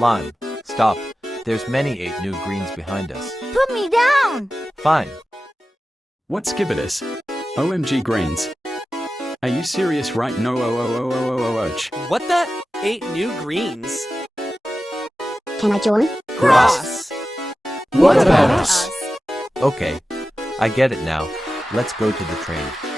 Lime, stop. There's many 8 new greens behind us. Put me down! Fine. What's Cbbrs? OMG Greens. Are you serious right? No, What the? 8 new greens? Can I join? Grass! What about us? Okay, I get it now. Let's go to the train.